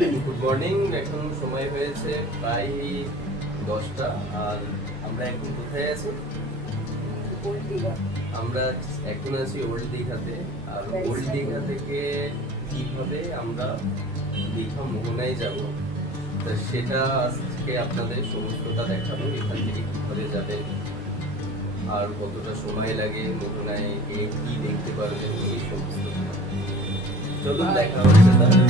Good morning. এখন সময় হয়েছে প্রায় 10টা। আর আমরা এখন কোথায় আছি? আমরা এখন আছি ওল্ড দীঘাতে। আর ওল্ড দীঘা থেকে কিভাবে আমরা দীঘা মোহনায় যাব, তা সেটা আজকে আপনাদের সমস্তটা দেখাবো। এখান থেকে কিভাবে যাবেন আর কতটা সময় লাগে, মোহনায় গিয়ে কি দেখতে পারবেন, এই সমস্ত। চলুন দেখা হচ্ছে তাহলে।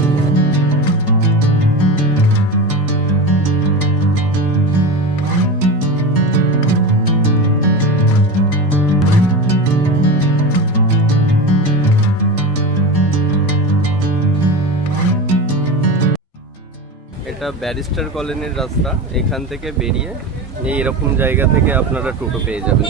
এটা ব্যারিস্টার কলোনির রাস্তা। এখান থেকে বেরিয়ে এরকম জায়গা থেকে আপনারা টোটো পেয়ে যাবেন।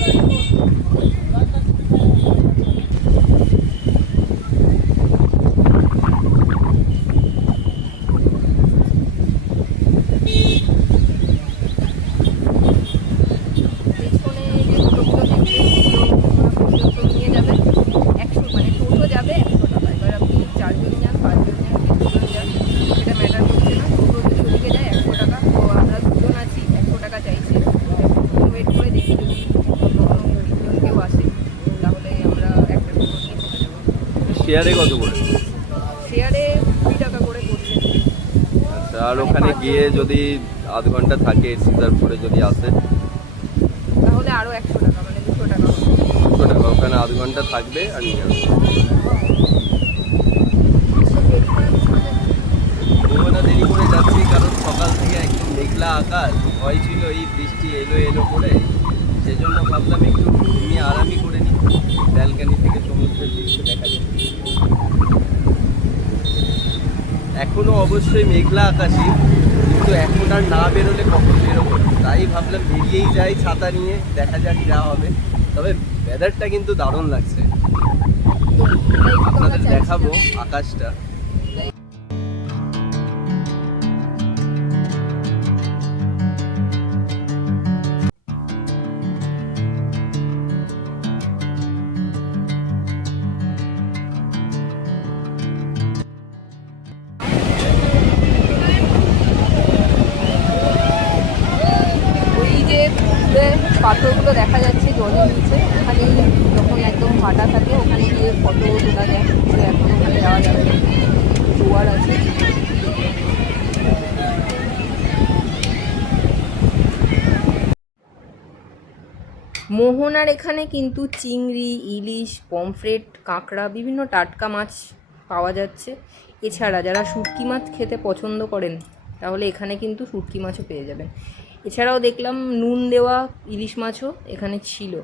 শেয়ারে কত করে? শেয়ারে 20 টাকা করে করছে। আচ্ছা, আর ওখানে গিয়ে যদি আধ ঘন্টা থাকে সিজার করে যদি আসে তাহলে আরো 100 টাকা, মানে 200 টাকা। 200 টাকা। ওখানে আধ ঘন্টা থাকবে আর নিয়ে আসবে। মোহনা দেরি করে যাচ্ছি কারণ সকাল থেকে একদম মেঘলা আকাশ, ভয় ছিল এই বৃষ্টি এলো এলো করে। সেজন্য ভাবলাম একটু ঘুমিয়ে আরামই করে নিই, ব্যালকানি থেকে সমুদ্রের দৃশ্য দেখা যায়। এখনো অবশ্যই মেঘলা আকাশই, কিন্তু এখন আর না বেরোলে কখন বেরোবো, তাই ভাবলাম বেরিয়েই যাই ছাতা নিয়ে, দেখা যাক যা হবে। তবে ওয়েদারটা কিন্তু দারুণ লাগছে, আপনাদের দেখাবো আকাশটা। পাথরগুলো দেখা যাচ্ছে জলের নিচে, ওখানে যখন একদম ভাটা থাকে ওখানে গিয়ে ফটো তোলা যায়। তো এখন ওখানে যাওয়া যাবে, জোয়ার আছে। মোহনার এখানে কিন্তু চিংড়ি, ইলিশ, পমফ্রেট, কাঁকড়া, বিভিন্ন টাটকা মাছ পাওয়া যাচ্ছে। এছাড়া যারা শুটকি মাছ খেতে পছন্দ করেন তাহলে এখানে কিন্তু শুটকি মাছও পেয়ে যাবেন। এছাড়াও দেখলাম নুন দেওয়া ইলিশ মাছও এখানে ছিল।